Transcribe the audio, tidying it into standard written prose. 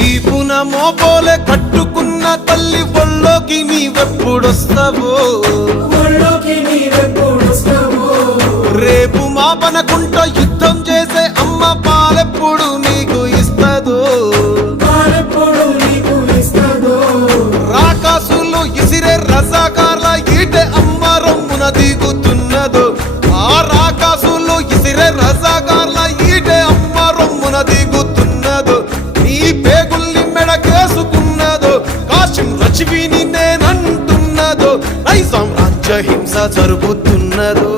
ఈ పునమో పోలే కట్టుకున్న తల్లి ఒళ్ళోకి నీవెప్పుడొస్తావో రేపు మాపనకుంట యుద్ధం చేసే అమ్మ పాలెప్పుడు నీకు ఇస్తదో రాకాసులు ఇసిరే రజాకార్ల ఈటె అమ్మ రొమ్మున దిగుతున్నదో ఆ రాకాసులు ఇసిరే రజాకార్ల ఈటె అమ్మ రొమ్మున దిగుతున్నదో నీ పేగుల్ని మెడకేసుకున్నదో కాశం రచివిని నేనంటున్నదో నైజాం రాజ్య హింస జరుగుతున్నదో